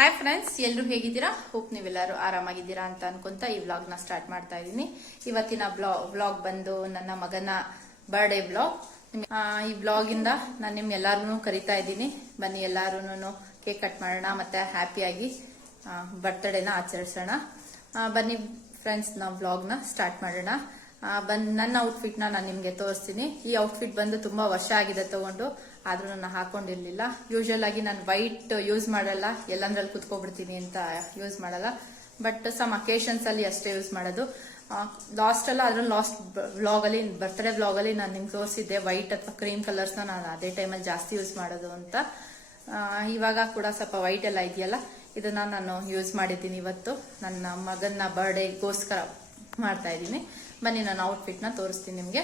Hi friends ಎಲ್ಲರೂ ಹೇಗಿದ್ದೀರಾ? Hope ನೀವೆಲ್ಲರೂ ಆರಾಮಾಗಿದ್ದೀರಾ ಅಂತ ಅನ್ಕೊಂತ ಈ ವ್ಲಾಗ್ನ ಸ್ಟಾರ್ಟ್ ಮಾಡ್ತಾ ಇದ್ದೀನಿ. ಇವತ್ತಿನ ಬ್ಲಾ ವ್ಲಾಗ್ ಬಂದು ನನ್ನ ಮಗನ ಬರ್ಡೇ ವ್ಲಾಗ್ ಈ ವ್ಲಾಗಿಂದ ನಾನು ನಿಮ್ ಎಲ್ಲಾರು ಕರಿತಾ ಇದ್ದೀನಿ. ಬನ್ನಿ ಎಲ್ಲಾರು ಕೇಕ್ ಕಟ್ ಮಾಡೋಣ ಮತ್ತೆ ಹ್ಯಾಪಿಯಾಗಿ ಬರ್ತ್ಡೇನ ಆಚರಿಸೋಣ. ಬನ್ನಿ ಫ್ರೆಂಡ್ಸ್ ನಾವು ವ್ಲಾಗ್ನ ಸ್ಟಾರ್ಟ್ ಮಾಡೋಣ. ಬಂದ್ ನನ್ನ ಔಟ್ಫಿಟ್ನ ನಾನು ನಿಮ್ಗೆ ತೋರಿಸ್ತೀನಿ. ಈ ಔಟ್ಫಿಟ್ ಬಂದು ತುಂಬಾ ವರ್ಷ ಆಗಿದೆ ತಗೊಂಡು. ಆದ್ರೂ ನಾನು ಹಾಕೊಂಡಿರ್ಲಿಲ್ಲ. ಯೂಶಲ್ ಆಗಿ ನಾನು ವೈಟ್ ಯೂಸ್ ಮಾಡಲ್ಲ. ಎಲ್ಲಂದ್ರಲ್ಲಿ ಕುತ್ಕೊಬಿಡ್ತೀನಿ ಅಂತ ಯೂಸ್ ಮಾಡಲ್ಲ. ಬಟ್ ಸಮ್ ಅಕೇಶನ್ಸ್ ಅಲ್ಲಿ ಅಷ್ಟೇ ಯೂಸ್ ಮಾಡೋದು. ಲಾಸ್ಟ್ ಅಲ್ಲ ಅದ್ರಲ್ಲಿ ಲಾಸ್ಟ್ ಬ್ಲಾಗ್ ಅಲ್ಲಿ ಬರ್ತ್ಡೇ ಬ್ಲಾಗ್ ಅಲ್ಲಿ ನಾನು ನಿಮ್ಗೆ ತೋರಿಸಿದ್ದೆ. ವೈಟ್ ಅಥವಾ ಕ್ರೀಮ್ ಕಲರ್ಸ್ ನಾನು ಅದೇ ಟೈಮಲ್ಲಿ ಜಾಸ್ತಿ ಯೂಸ್ ಮಾಡೋದು ಅಂತ. ಇವಾಗ ಕೂಡ ಸ್ವಲ್ಪ ವೈಟ್ ಎಲ್ಲ ಇದೆಯಲ್ಲ? ಇದನ್ನ ನಾನು ಯೂಸ್ ಮಾಡಿದ್ದೀನಿ ಇವತ್ತು. ನನ್ನ ಮಗನ ಬರ್ಡೇಗೋಸ್ಕರ ಮಾಡ್ತಾ ಇದ್ದೀನಿ. ಬನ್ನಿ, ನಾನು ಔಟ್ಫಿಟ್ನ ತೋರಿಸ್ತೀನಿ ನಿಮಗೆ.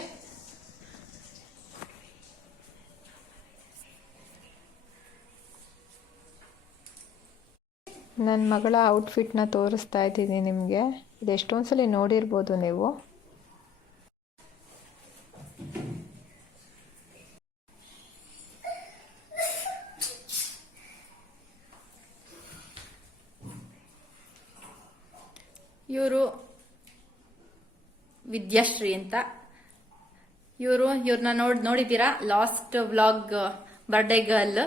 ನನ್ನ ಮಗಳ ಔಟ್ಫಿಟ್ನ ತೋರಿಸ್ತಾ ಇದ್ದೀನಿ ನಿಮಗೆ. ಇದು ಎಷ್ಟೊಂದು ಸಲ ನೋಡಿರ್ಬೋದು ನೀವು ಇವರು ವಿದ್ಯಾಶ್ರೀ ಅಂತ. ಇವರು ಇವ್ರನ್ನ ನೋಡ್ ನೋಡಿದ್ದೀರಾ? ಲಾಸ್ಟ್ ವ್ಲಾಗ್ ಬರ್ಡೇ ಗರ್ಲ್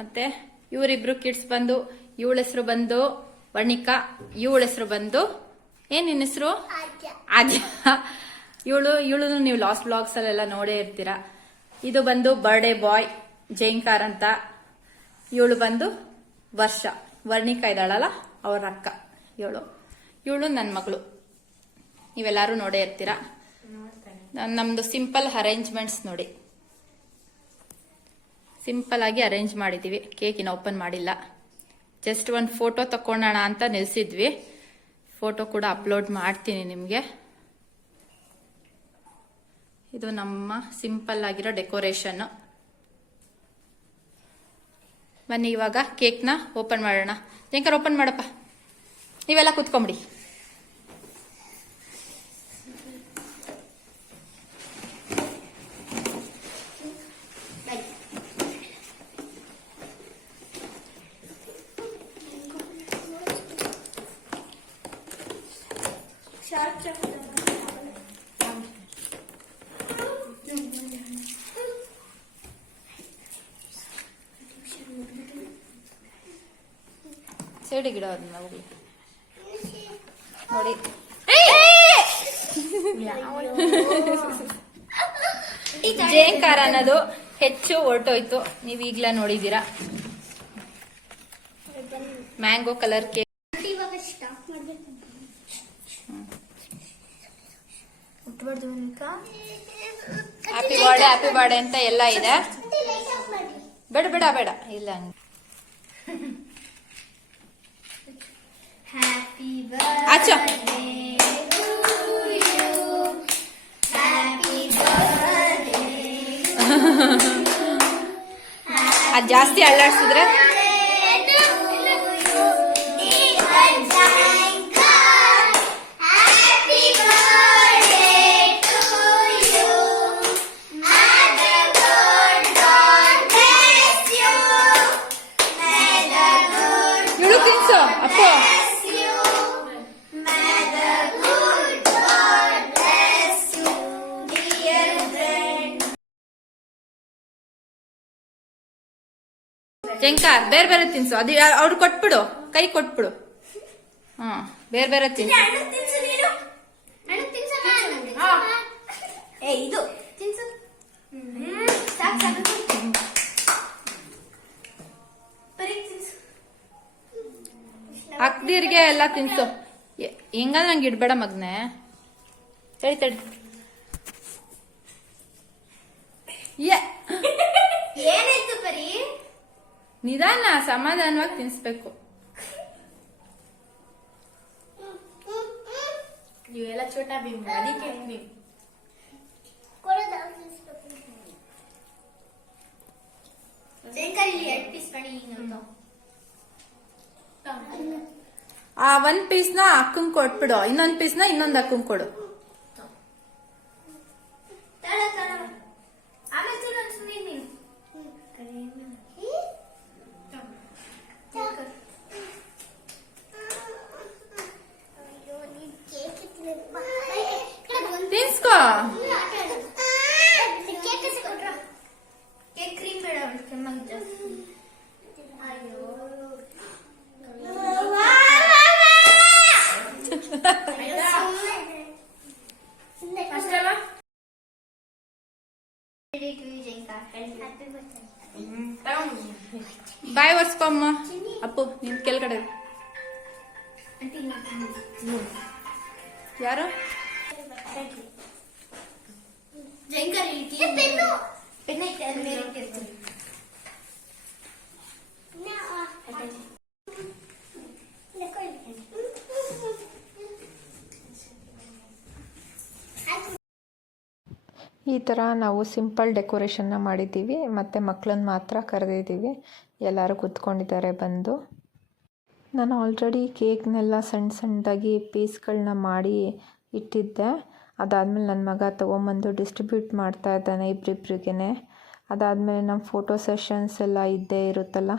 ಮತ್ತೆ ಇವರಿಬ್ರು ಕಿಡ್ಸ್ ಬಂದು ಇವಳ ಹೆಸರು ಬಂದು ವರ್ಣಿಕಾ ಇವಳ ಹೆಸರು ಬಂದು ಏನ್ ನಿನ್ನ ಹೆಸರು? ಆದ್ಯ. ಇವಳು ಇವಳು ನೀವು ಲಾಸ್ಟ್ ಬ್ಲಾಗ್ಸ್ ಅಲ್ಲೆಲ್ಲ ನೋಡೇ ಇರ್ತೀರಾ. ಇದು ಬಂದು ಬರ್ಡೇ ಬಾಯ್ ಜೈಂಕಾರ್ ಅಂತ. ಇವಳು ಬಂದು ವರ್ಷ. ವರ್ಣಿಕಾ ಇದ್ದಾಳಲ್ಲ ಅವ್ರ ಅಕ್ಕ. ಇವಳು ಇವಳು ನನ್ನ ಮಗಳು. ನೀವೆಲ್ಲರೂ ನೋಡೇ ಇರ್ತೀರಾ? ನಮ್ಮದು ಸಿಂಪಲ್ ಅರೇಂಜ್ಮೆಂಟ್ಸ್ ನೋಡಿ. ಸಿಂಪಲ್ ಆಗಿ ಅರೇಂಜ್ ಮಾಡಿದೀವಿ. ಕೇಕ್ ಇನ್ನು ಓಪನ್ ಮಾಡಿಲ್ಲ. ಜಸ್ಟ್ ಒಂದು ಫೋಟೋ ತಕೊಳ್ಳೋಣ ಅಂತ ನಿಲ್ಸಿದ್ವಿ. ಫೋಟೋ ಕೂಡ ಅಪ್ಲೋಡ್ ಮಾಡ್ತೀನಿ ನಿಮಗೆ. ಇದು ನಮ್ಮ ಸಿಂಪಲ್ ಆಗಿರೋ ಡೆಕೋರೇಷನ್. ಬನ್ನಿ ಇವಾಗ ಕೇಕ್ನ ಓಪನ್ ಮಾಡೋಣ. ಜಂಕರ್ ಓಪನ್ ಮಾಡಪ್ಪ. ನೀವೆಲ್ಲ ಕುತ್ಕೊಂಬಿಡಿ. ಸೈಡ್ ಗಿಡ ಅದನ್ನ ಹೋಗ್ಲಿ. ನೋಡಿ. ಜೇಂಕಾರ ಅನ್ನೋದು ಹೆಚ್ಚು ಹೊರಟೋಯ್ತು ನೀವ್ ಈಗ್ಲೇ ನೋಡಿದೀರಾ ಮ್ಯಾಂಗೋ ಕಲರ್ ಕೇಕ್ ಇವಾಗ ಸ್ಟಾಪ್ ಮಾಡ್ಬೇಕು ಹುಟ್ಟಬಾರ್ದು ಅಂತ ಹ್ಯಾಪಿ ಬರ್ಡೇ ಹ್ಯಾಪಿ ಬರ್ಡೇ ಅಂತ ಎಲ್ಲ ಇದೆ. ಬೇಡ ಬೇಡ ಬೇಡ. ಇಲ್ಲ ಆಚ ಅದ್ ಜಾಸ್ತಿ ಅಳ್ಳಾಡ್ಸಿದ್ರೆ ಜಂಕ ಬೇರೆ ಬೇರೆ ತಿನ್ಸು. ಅದು ಅವ್ರು ಕೊಟ್ಬಿಡು. ಕೈ ಕೊಟ್ಬಿಡು. ಹ ಬೇರೆ ಬೇರೆ ತಿನ್ಸು. ಇದು. ತಿನ್ಸು. ಸಾಕು ಸಾಕು ಬರೀ ತಿನ್ಸು. ಅಕ್ದಿರ್ಗೆ ಎಲ್ಲ ತಿನ್ಸು. ಹಿಂಗ ನಂಗೆ ಇಡ್ಬೇಡ ಮಗ್ನೆ. ತಡಿ ತಡಿ. ಏನಾಯ್ತು ಬರೀ ನಿಧಾನ ಸಮಾಧಾನವಾಗಿ ತಿನ್ಸ್ಬೇಕು ನೀವೆಲ್ಲ ಚೋಟಾ ಭೀಮ್ ಅದಕ್ಕೆ ನೀವು ಇಲ್ಲಿ ಎರಡು ಪೀಸ್ನ ಆ ಒಂದ್ ಪೀಸ್ನ ಅಕ್ಕಂಗ್ ಕೊಟ್ಬಿಡು ಇನ್ನೊಂದ್ನ ಇನ್ನೊಂದ್ ಅಕ್ಕಂಗ್ ಕೊಡು ಅಯ್ಯೋ ಬಾಯ್ ವರ್ಸ್ಕೊಮ್ಮ ಅಪ್ಪು ನಿನ್ ಕೆಳಗಡೆ. ಯಾರು? ಜಂಗಲ್ ಈ ಥರ ನಾವು ಸಿಂಪಲ್ ಡೆಕೋರೇಷನ್ನ ಮಾಡಿದ್ದೀವಿ, ಮತ್ತು ಮಕ್ಕಳನ್ನ ಮಾತ್ರ ಕರೆದಿದ್ದೀವಿ. ಎಲ್ಲರೂ ಕೂತ್ಕೊಂಡಿದ್ದಾರೆ ಬಂದು. ನಾನು ಆಲ್ರೆಡಿ ಕೇಕ್ನೆಲ್ಲ ಸಣ್ಣ ಸಣ್ಣದಾಗಿ ಪೀಸ್ಗಳನ್ನ ಮಾಡಿ ಇಟ್ಟಿದ್ದೆ. ಅದಾದಮೇಲೆ ನನ್ನ ಮಗ ತೊಗೊಂಬಂದು ಡಿಸ್ಟ್ರಿಬ್ಯೂಟ್ ಮಾಡ್ತಾ ಇದ್ದಾನೆ ಇಬ್ಬರಿಬ್ರಿಗೇ ಅದಾದಮೇಲೆ ನಮ್ಮ ಫೋಟೋ ಸೆಷನ್ಸ್ ಎಲ್ಲ ಇದ್ದೇ ಇರುತ್ತಲ್ಲ.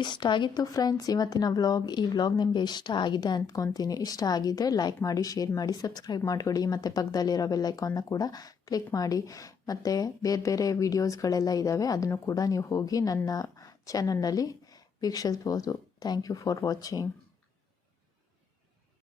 ಇಷ್ಟ ಆಗಿತ್ತು ಫ್ರೆಂಡ್ಸ್ ಇವತ್ತಿನ ವ್ಲಾಗ್ ಈ ವ್ಲಾಗ್ ನಿಮಗೆ ಇಷ್ಟ ಆಗಿದೆ ಅಂದ್ಕೊತೀನಿ. ಇಷ್ಟ ಆಗಿದ್ದರೆ ಲೈಕ್ ಮಾಡಿ ಶೇರ್ ಮಾಡಿ ಸಬ್ಸ್ಕ್ರೈಬ್ ಮಾಡಿಕೊಡಿ. ಮತ್ತು ಪಕ್ಕದಲ್ಲಿರೋ ಬೆಲ್ಲೈಕಾನ್ನ ಕೂಡ ಕ್ಲಿಕ್ ಮಾಡಿ. ಮತ್ತು ಬೇರೆ ಬೇರೆ ವೀಡಿಯೋಸ್ಗಳೆಲ್ಲ ಇದ್ದಾವೆ ಅದನ್ನು ಕೂಡ ನೀವು ಹೋಗಿ ನನ್ನ ಚಾನಲ್ನಲ್ಲಿ ವೀಕ್ಷಿಸ್ಬೋದು ಥ್ಯಾಂಕ್ ಯು ಫಾರ್ ವಾಚಿಂಗ್